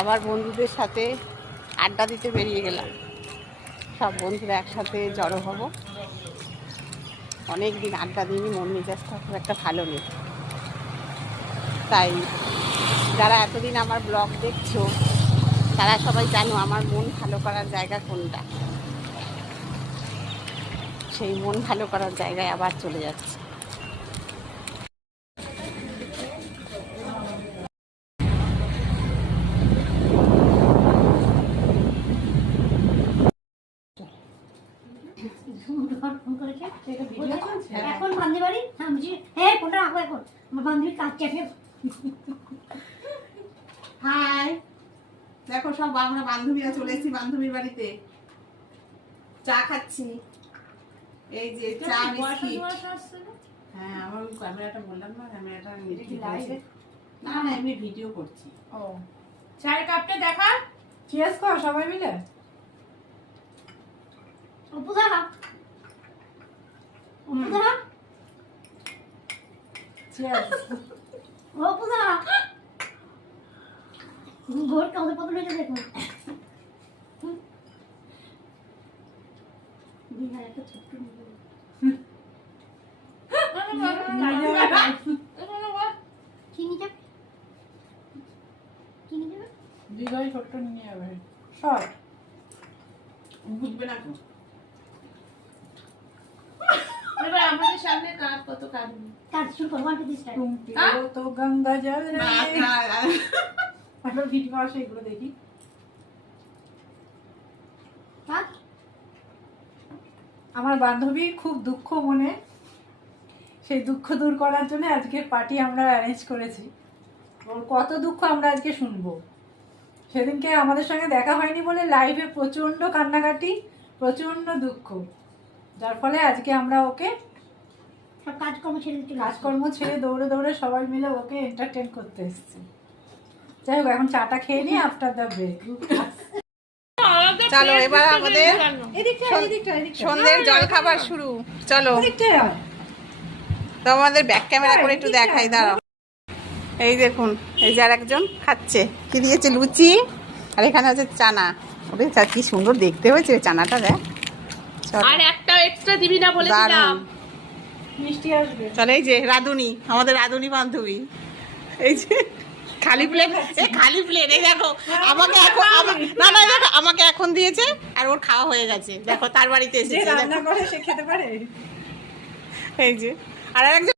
আবার বন্ধুদের সাথে আড্ডা দিতে বেরিয়ে গেলাম। সব বন্ধুরা একসাথে জড়ো হব। অনেক দিন আড্ডা দিইনি, মন মেজাজটা খুব একটা ভালো নেই। তাই যারা এতদিন আমার ব্লগ দেখছো তারা সবাই জানো আমার মন ভালো করার জায়গা কোনটা। সেই মন ভালো করার জায়গায় আবার চলে যাচ্ছে। এখন বান্ধবী বাড়ি হ্যাঁ ফোনটা রাখবো। এখন আমার বান্ধবীর কাজ চাপে। হাই, দেখো সব আমরা বান্ধবীরা চলে এসেছি বান্ধবীর বাড়িতে। চা খাচ্ছি। এই যে চা বিস্কিট। হ্যাঁ, আমার ক্যামেরাটা বললাম না, ক্যামেরাটা না না আমি ভিডিও করছি। ও চায়ের কাপটা দেখা। চিয়ার্স কর সবাই মিলে। অপু দাঁড়া, অপু দাঁড়া, চিয়ার্স। অপু দাঁড়া। ঘোর কাউকে পতন হয়েছে দেখো। দীঘার একটা ছোট্ট চিনি যাবে, চিনি যাবে। দীঘায় ছোট্ট নিয়ে যাবে সব। বুঝবে না তো। এবার আমাদের সামনে কাজ কত কাজ কাজ শুরু করবো আর দিস টাইম। তো গঙ্গা জল রে। না না আমরা ভিডিও আসে এগুলো দেখি। কাজ আমার বান্ধবীর খুব দুঃখ মনে, সেই দুঃখ দূর করার জন্য আজকে পার্টি আমরা অ্যারেঞ্জ করেছি। ওর কত দুঃখ আমরা আজকে শুনবো। সেদিনকে আমাদের সঙ্গে দেখা হয়নি বলে লাইভে প্রচণ্ড কান্নাকাটি, প্রচণ্ড দুঃখ, যার ফলে আজকে আমরা ওকে সব কাজকর্ম ছেড়ে দিতে কাজকর্ম ছেড়ে দৌড়ে দৌড়ে সবাই মিলে ওকে এন্টারটেন করতে এসেছি। যাই হোক, এখন চাটা খেয়ে নিই আফটার দ্য ব্রেক। চলো এবার আমাদের সন্ধ্যের জল খাবার শুরু। চলো তো আমাদের ব্যাক ক্যামেরা করে একটু দেখাই, দাঁড়াও। এই দেখুন, এই যে আর একজন খাচ্ছে। কি দিয়েছে? লুচি, আর এখানে হচ্ছে চানা। ওরে কি সুন্দর দেখতে হয়েছে চানাটা, দেখ। আর একটা এক্সট্রা দিবি না বলে দিলাম। মিষ্টি আসবে। চলে এই যে রাধুনি, আমাদের রাধুনি বান্ধবী। এই যে খালি প্লেট, খালি প্লেট। এই দেখো আমাকে এখন না না দেখো আমাকে এখন দিয়েছে, আর ওর খাওয়া হয়ে গেছে। দেখো তার বাড়িতে এসেছে, রান্না করে সে খেতে পারে। এই যে আর একজন